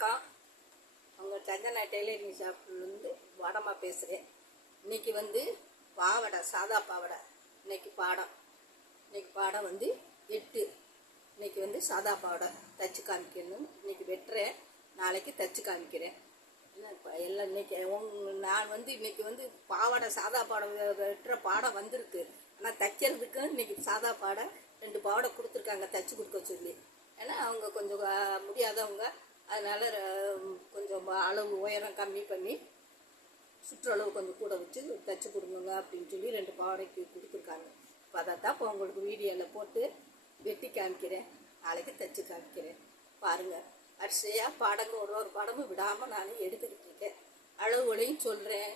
வணக்கம். உங்கள் சந்தனா டெய்லரிங் ஷாப்லேருந்து வடமா பேசுகிறேன். இன்றைக்கி பாவடை, சாதா பாவடை. இன்றைக்கி பாடம் 8. இன்றைக்கி சாதா பாவடை தைச்சி காமிக்கணும். இன்றைக்கி வெட்டுறேன், நாளைக்கு தைச்சி காமிக்கிறேன். எல்லாம் இன்றைக்கி நான் இன்றைக்கி பாவடை, சாதா பாவடை வெட்டுற பாடம் வந்திருக்கு. ஆனால் தைக்கிறதுக்கு இன்றைக்கி சாதா பாடை 2 பாவடை கொடுத்துருக்காங்க தைச்சி கொடுக்க சொல்லி. ஏன்னா அவங்க கொஞ்சம் முடியாதவங்க, அதனால் கொஞ்சம் அளவு உயரம் கம்மி பண்ணி சுற்றளவு கொஞ்சம் கூட வச்சு தைச்சி கொடுங்க அப்படின்னு சொல்லி 2 பாவடைக்கு கொடுத்துருக்காங்க. இப்போ அதைத்தான் இப்போ உங்களுக்கு வீடியோவில் போட்டு வெட்டி காமிக்கிறேன், நாளைக்கு தைச்சி காமிக்கிறேன். பாருங்கள், வரிசையாக பாடங்கள் ஒரு பாடமும் விடாமல் நான் எடுத்துக்கிட்டு இருக்கேன். அளவுகளையும் சொல்கிறேன்,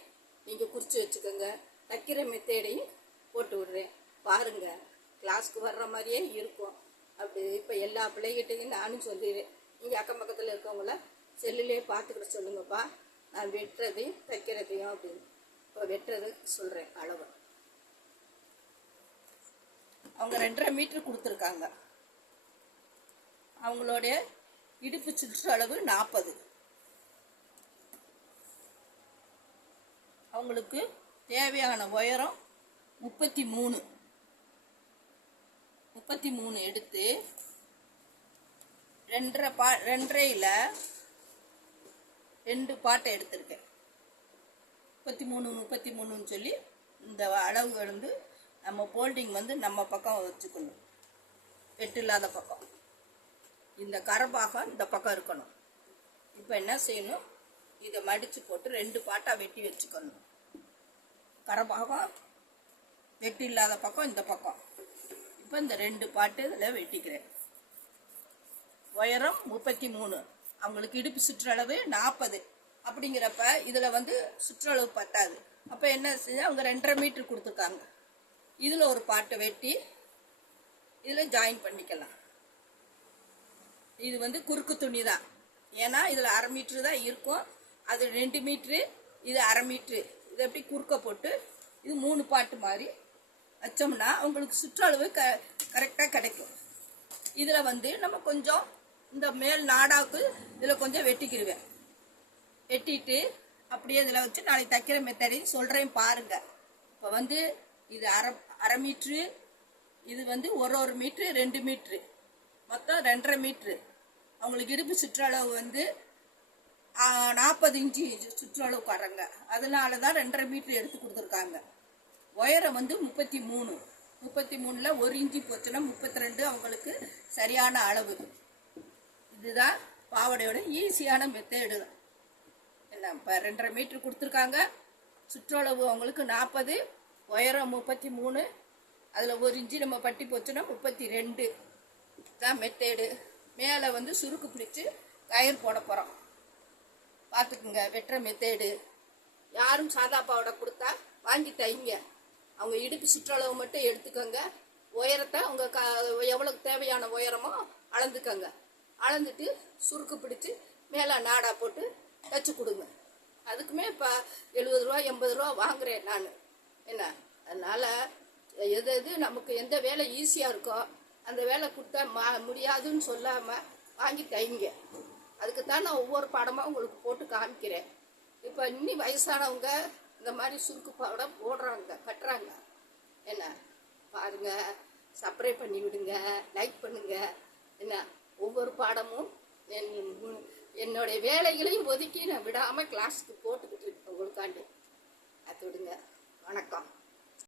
நீங்கள் குறித்து வச்சுக்கோங்க. தைக்கிற மெத்தேடையும் போட்டு விடுறேன். பாருங்கள், கிளாஸ்க்கு வர்ற மாதிரியே இருக்கும். அப்படி இப்போ எல்லா பிள்ளைகிட்டையும் நானும் சொல்லிடுறேன். நீங்கள் அக்கம் பக்கத்தில் இருக்கவங்கள செல்லுலேயே பார்த்துக்கிட சொல்லுங்கப்பா, நான் வெட்டுறதையும் தைக்கிறதையும் அப்படின்னு. இப்போ வெட்டுறது சொல்கிறேன். அளவு அவங்க 2.5 மீட்டர் கொடுத்துருக்காங்க. அவங்களுடைய இடுப்பு சுற்றளவு 40. அவங்களுக்கு தேவையான உயரம் 33 எடுத்து 2.5ல் 2 பாட்டை எடுத்திருக்கேன். 33 சொல்லி இந்த அளவு நம்ம ஃபோல்டிங் நம்ம பக்கம் வச்சுக்கணும். வெட்டு இல்லாத பக்கம், இந்த கரபாகம் இந்த பக்கம் இருக்கணும். இப்போ என்ன செய்யணும், இதை மடித்து போட்டு 2 பாட்டாக வெட்டி வச்சுக்கணும். கரபாகம் வெட்டு இல்லாத பக்கம் இந்த பக்கம். இப்போ இந்த 2 பாட்டு இதில் வெட்டிக்கிறேன். உயரம் 33, அவங்களுக்கு இடுப்பு சுற்றளவு 40. அப்படிங்கிறப்ப இதில் சுற்றளவு பத்தாது. அப்போ என்ன செஞ்சு அவங்க 2.5 மீட்டர் கொடுத்துருக்காங்க. இதில் ஒரு பாட்டை வெட்டி இதில் ஜாயின் பண்ணிக்கலாம். இது குறுக்கு துணி தான், ஏன்னா இதில் 1/2 மீட்ரு தான் இருக்கும். அது 2 மீட்ரு, இது 1/2 மீட்ரு. இதை எப்படி குறுக்க போட்டு இது 3 பாட்டு மாதிரி வச்சோம்னா அவங்களுக்கு சுற்றளவு கரெக்டாக கிடைக்கும். இதில் நம்ம கொஞ்சம் இந்த மேல் நாடாவுக்கு இதில் கொஞ்சம் வெட்டிக்கிடுவேன். வெட்டிட்டு அப்படியே இதில் வச்சு நாளைக்கு தைக்கிற மெத்தடையும் சொல்கிறேன் பாருங்கள். இப்போ இது அரை மீட்ரு, இது 1 மீட்ரு, 2 மீட்ரு, மொத்தம் 2.5 மீட்ரு. அவங்களுக்கு இடுப்பு சுற்றளவு 40 இன்ச்சு சுற்றளவு வர்றாங்க. அதனால தான் 2.5 மீட்ரு எடுத்து கொடுத்துருக்காங்க. உயரம் 33ல் 1 இன்ச்சு போச்சுன்னா 32 அவங்களுக்கு சரியான அளவு. இதுதான் பாவடையோட ஈஸியான மெத்தேடு. என்ன, இப்போ 2.5 மீட்ரு கொடுத்துருக்காங்க. சுற்றளவு அவங்களுக்கு 40, உயரம் 33, அதில் 1 இன்ச்சு நம்ம பட்டி போச்சுன்னா 32 தான் மெத்தேடு. மேலே சுருக்கு பிடிச்சி கயிறு போட போகிறோம். பார்த்துக்குங்க வெட்டுற மெத்தேடு. யாரும் சாதா பாவடை கொடுத்தா வாங்கி தைங்க. அவங்க இடுப்பு சுற்றளவு மட்டும் எடுத்துக்கோங்க. உயரத்தை அவங்க எவ்வளோக்கு தேவையான உயரமோ அளந்துக்கோங்க. அளந்துட்டு சுருக்கு பிடிச்சி மேலே நாடா போட்டு தைச்சி கொடுங்க. அதுக்குமே இப்போ 70 ரூபா 80 ரூபா வாங்குறேன் நான். என்ன, அதனால் எது நமக்கு எந்த வேலை ஈஸியாக இருக்கோ அந்த வேலை கொடுத்தா முடியாதுன்னு சொல்லாமல் வாங்கி தைங்க. அதுக்குத்தான் நான் ஒவ்வொரு பாடமாக உங்களுக்கு போட்டு காமிக்கிறேன். இப்போ இன்னி வயசானவங்க இந்த மாதிரி சுருக்கு பாவடை போடுறாங்க, கட்டுறாங்க. என்ன, பாருங்கள், சப்ஸ்கிரைப் பண்ணி விடுங்க, லைக் பண்ணுங்க. என்ன, ஒவ்வொரு பாடமும் என்னுடைய வேலைகளையும் ஒதுக்கி நான் விடாமல் கிளாஸுக்கு போட்டுக்கிட்டு இருக்கேன் உங்களுக்காண்டி.